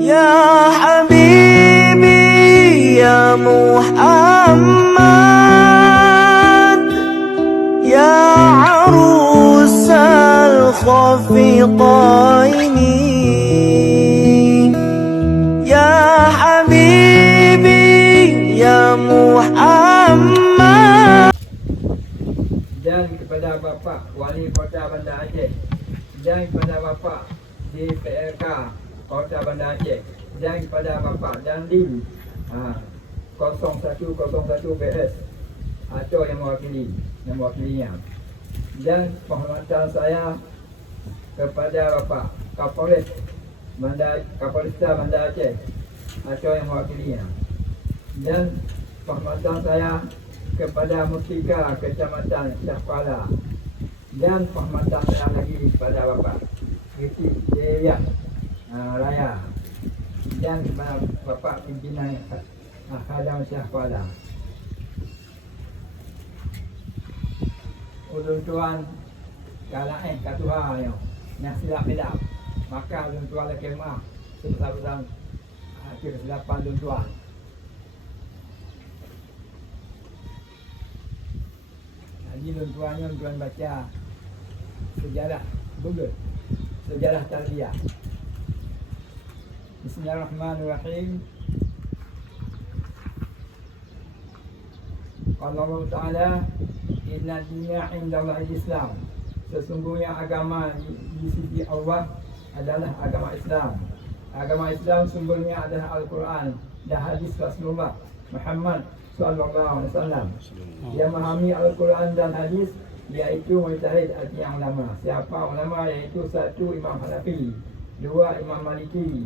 Ya Habibi ya Muhammad, ya arus al-khafiqaini, ya Habibi ya Muhammad. Dan kepada Bapa Wali Kota Bandar Aceh, dan kepada Bapa di PLK Kota Bandar Aceh, dan kepada Bapa Dandim 0101 BS atau yang mewakilinya, dan penghormatan saya kepada Bapa Kapolres Kapolresta Bandar Aceh atau yang mewakilinya, dan penghormatan saya kepada Mustika Kecamatan Shah Kuala, dan penghormatan saya lagi kepada Bapak Riti Jaya Raya, dan kepada Bapak Pimpinan Khadam Shah Kuala. Ulun tuan kalau katuha yang silap hilap, maka ulun tuan lagi maaf sebesar-besar kesilapan ulun tuan. Jadi tuan baca sejarah Google, sejarah tarbiyah. Bismillahirrahmanirrahim. Allah Ta'ala, inna dina indallahi Islam. Sesungguhnya agama di sisi Allah adalah agama Islam. Agama Islam sumbernya adalah Al-Quran dan hadis Rasulullah Muhammad Sallallahu Alaihi Wasallam. Yang memahami Al-Quran dan hadis yaitu mujtahid, artinya ulama. Siapa ulama? Yaitu 1 Imam Hanafi, 2 Imam Maliki,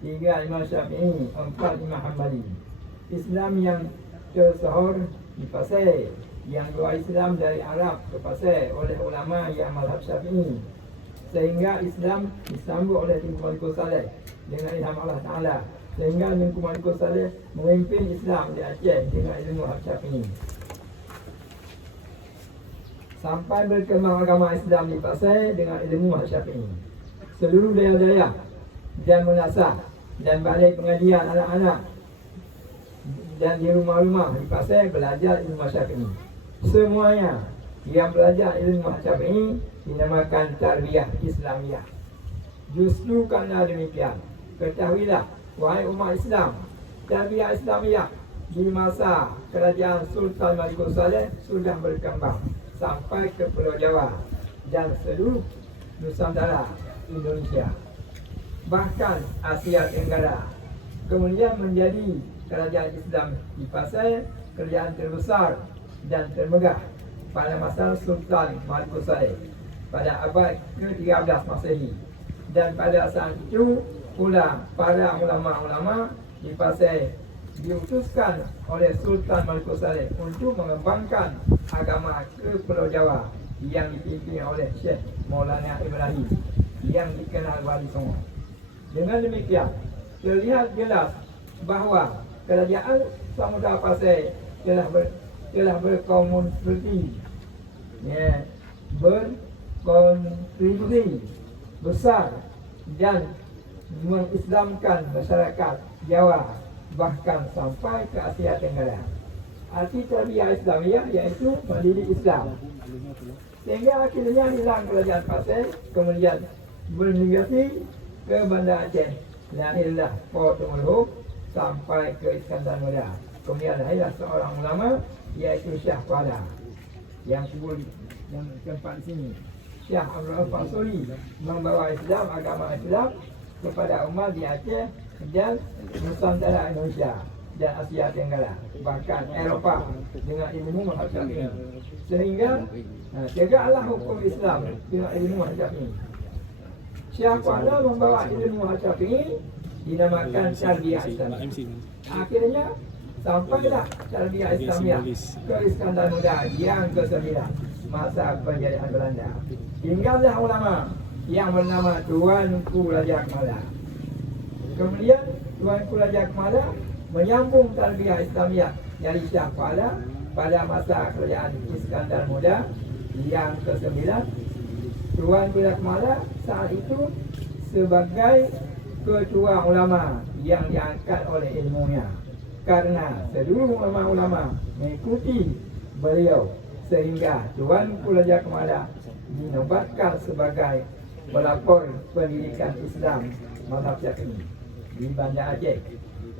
3 Imam Syafi'i, 4 Imam Hanbali. Islam yang tersohor di Pasir, yang doa Islam dari Arab ke Pasir oleh ulama yang mazhab Syafi'i, sehingga Islam disambut oleh Tunku Malikul Saleh dengan ilham Allah Ta'ala, sehingga Tunku Malikul Saleh memimpin Islam di Aceh dengan ilmu Syafi'i. Sampai berkembang agama Islam di Pasir dengan ilmu Syafi'i. Seluruh daerah-daerah dan menasah dan balik pengajian anak-anak dan di rumah-rumah di Pasir belajar ilmu Syafi'i. Semuanya yang belajar ilmu Syafi'i dinamakan tarbiyah Islamiyah. Justru kerana demikian, ketahuilah wahai umat Islam, tarbiyah Islamiyah di masa kerajaan Sultan Malikul Saleh sudah berkembang sampai ke Pulau Jawa dan seluruh Nusantara Indonesia, bahkan Asia Tenggara. Kemudian menjadi kerajaan Islam di Pasir, kerajaan terbesar dan termegah pada masa Sultan Malikul Saleh pada abad ke-13 Masehi. Dan pada saat itu pula para ulama-ulama di Pasir diutuskan oleh Sultan Malikul Saleh untuk mengembangkan agama ke Pulau Jawa yang dipimpin oleh Syekh Maulana Ibrahim yang dikenal Wali Songo. Dengan demikian, terlihat jelas bahawa kerajaan Samudra Pasir telah berkontribusi besar dan mengislamkan masyarakat Jawa, bahkan sampai ke Asia Tenggara. Arti tarbiyah Islamiyah iaitu mendidik Islam, sehingga akhirnya hilang kerajaan Pasir, kemudian bermigrasi ke Bandar Aceh. Lahirlah Port Temerloh sampai ke Iskandar Muda. Kemudian lahirlah seorang ulama iaitu Shah Kuala yang kubur yang tempat sini. Syekh Abdul Fasuli membawa Islam, agama Islam kepada umat di Aceh dan Nusantara Indonesia dan Asia Tenggara, bahkan Eropah dengan ilmu Syafi'i, sehingga tegaklah hukum Islam dengan ilmu Syafi'i. Syekh Kuala membawa ilmu Syafi'i dinamakan tarbiyah Islamiyah. Akhirnya sampailah tarbiyah Islamiyah ke Iskandar Muda yang ke-9 masa penjajahan Belanda. Tinggallah ulama yang bernama Tuanku Raja Kemala. Kemudian Tuanku Raja Kemala menyambung tarbiyah Islamiyah dari Shah Kuala pada masa kerajaan Iskandar Muda yang ke-9. Tuanku Raja Kemala saat itu sebagai ketua ulama yang diangkat oleh ilmunya, karena seluruh ulama-ulama mengikuti beliau, sehingga Tuanku Raja Kemala dinobatkan sebagai pelapor pendidikan Islam mazhab Syafi'i di Banda Aceh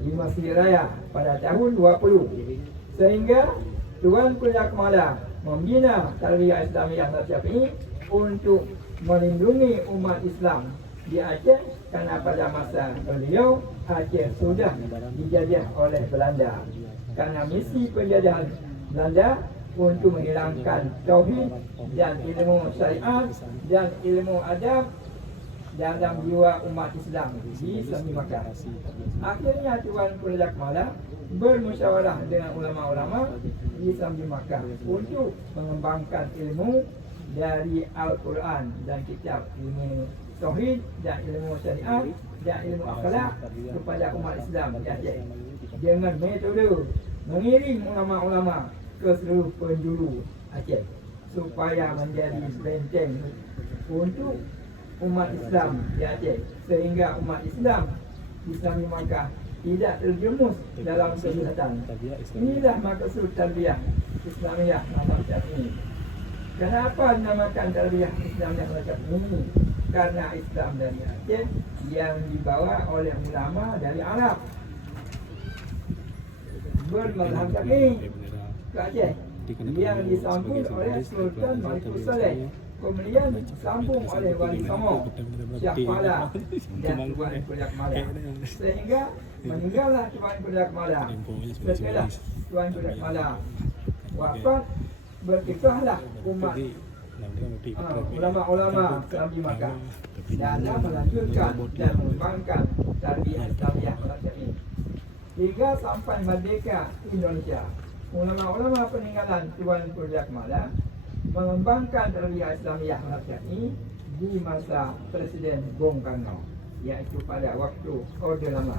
di Masjid Raya pada tahun 20, sehingga Tuanku Raja Kemala membina tarbiyah Islamiyah mazhab Syafi'i untuk melindungi umat Islam di Aceh, karena pada masa beliau Aceh sudah dijajah oleh Belanda. Karena misi penjajahan Belanda untuk menghilangkan tauhid dan ilmu syariat dan ilmu adab dalam jiwa umat Islam di Sambi Makkah. Akhirnya Tuanku Raja Kemala bermusyawarah dengan ulama-ulama di Sambi Makkah untuk mengembangkan ilmu dari Al-Quran dan kitab ilmu tauhid dan ilmu syariat dan ilmu akhlak kepada umat Islam di Aceh, dengan metode mengirim ulama-ulama ke seluruh penjuru Aceh supaya menjadi benteng untuk umat Islam di Aceh, sehingga umat Islam di Sambi Makkah tidak terjerumus dalam kesesatan. Inilah maksud tarbiyah Islamiyah mazhab Syafi'i. Kenapa dinamakan tarbiyah Islamiyah mazhab Syafi'i? Karena Islam dari Aceh yang dibawa oleh ulama dari Arab bermazhab Syafi'i ke Aceh, yang disambung oleh Sultan Malikus Saleh, kemudian disambung oleh Wali Songo, Syekh Fala dan Tuanku Raja Kemala, sehingga meninggallah Tuanku Raja Kemala. Setelah Tuanku Raja Kemala wafat, berkisahlah umat ulama-ulama Sambi Makkah dalam melanjutkan dan mengembangkan tarbiyah Islamiyah mazhab Syafi'i hingga sampai merdeka Indonesia. Ulama-ulama peninggalan Tuanku Raja Kemala mengembangkan tarbiyah Islamiyah mazhab Syafi'i di masa Presiden Bung Karno, iaitu pada waktu Orde Lama,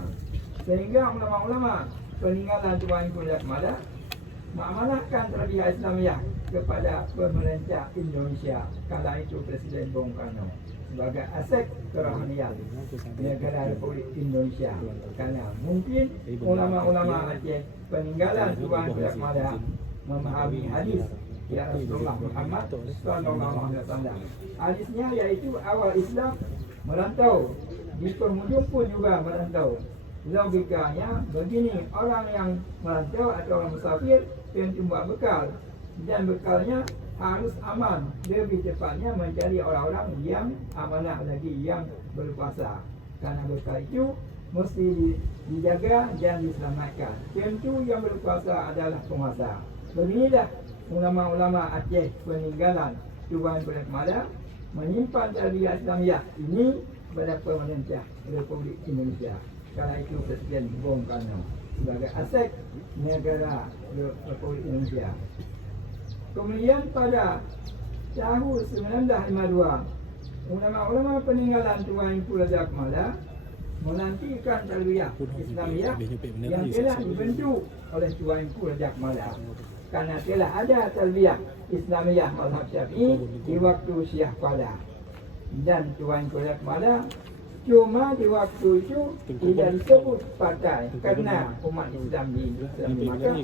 sehingga ulama-ulama peninggalan Tuanku Raja Kemala mengamanahkan tarbiyah Islamiyah kepada pemerintah Indonesia kala itu Presiden Bung Karno sebagai aset kerohanian negara Republik Indonesia. Karena mungkin ulama-ulama Aceh peninggalan Tuanku Raja Kemala memahami hadis ya Rasulullah Muhammad sallallahu alaihi wasallam. Hadisnya yaitu awal Islam merantau, di penghujung pun juga merantau. Logikanya begini, orang yang merantau atau orang musafir tentu membawa bekal, dan bekalnya harus aman. Lebih tepatnya mencari orang-orang yang amanah lagi, yang berpuasa, karena bekal itu mesti dijaga dan diselamatkan. Tentu yang berpuasa adalah penguasa. Beginilah ulama-ulama Aceh peninggalan Tuanku Raja Kemala menyimpan tarbiyah Islamiyah ini kepada pemerintah Republik Indonesia kala itu Presiden Bung Karno sebagai aset negara Republik Indonesia. Kemudian pada tahun 1952, ulama-ulama peninggalan Tuanku Raja Kemala menantikan tarbiyah Islamiyah yang telah dibentuk oleh Tuanku Raja Kemala. Karena telah ada tarbiyah Islamiyah mazhab Syafi'i di waktu Syekh Fala dan Tuanku Raja Kemala, cuma di waktu itu tidak disebut partai, karena umat Islam di Makkah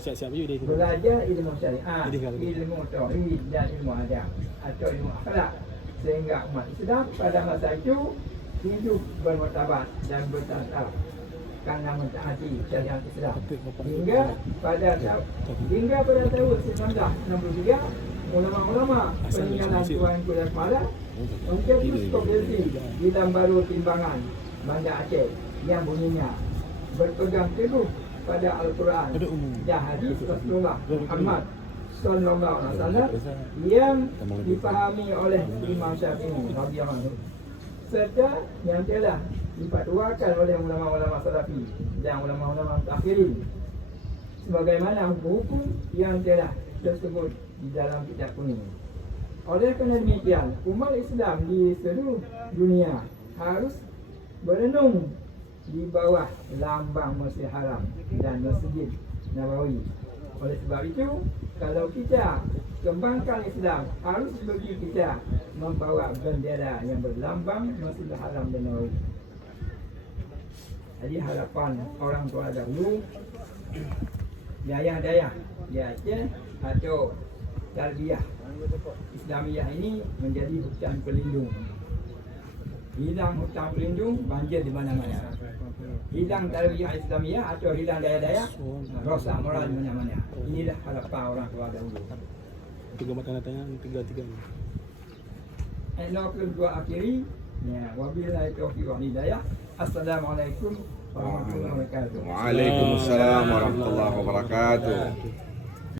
belajar ilmu syariat, ilmu tauhid dan ilmu adab atau ilmu akhlak, sehingga umat Islam pada masa itu hidup bermartabat dan bertata karena mentaati syariat Islam hingga pada tahun 1963 ulama-ulama peninggalan Tuanku Raja Kemala mencetus konvensi di Lambaru Timbangan Banda Aceh yang bunyinya berpegang teguh pada Al-Quran dan hadis Rasulullah Muhammad sallallahu alaihi wasallam yang dipahami oleh Imam Syafi'i radhiyallahu anhu, serta yang telah dipatuakan oleh ulama-ulama salafi dan ulama-ulama mutakhirin sebagaimana hukum yang telah tersebut di dalam kitab kuning. Oleh kerana demikian, umat Islam di seluruh dunia harus berenung di bawah lambang Masjid Haram dan Masjid Nabawi. Oleh sebab itu, kalau kita kembangkan Islam, harus bagi kita membawa bendera yang berlambang Masjid Haram dan Nabawi. Jadi harapan orang tua dahulu, dayah-dayah di Aceh atau tarbiyah Islamiyah ini menjadi hutan pelindung. Hilang hutan pelindung, banjir di mana-mana. Hilang tarbiyah Islamiyah atau hilang daya-daya, rosak moral di mana-mana. Inilah harapan orang tua dahulu. Tiga makanan tanya, tiga. Elok kedua akhiri, ya, wabillahi taufiq wal hidayah. Assalamualaikum warahmatullahi wabarakatuh. Waalaikumsalam warahmatullahi wabarakatuh.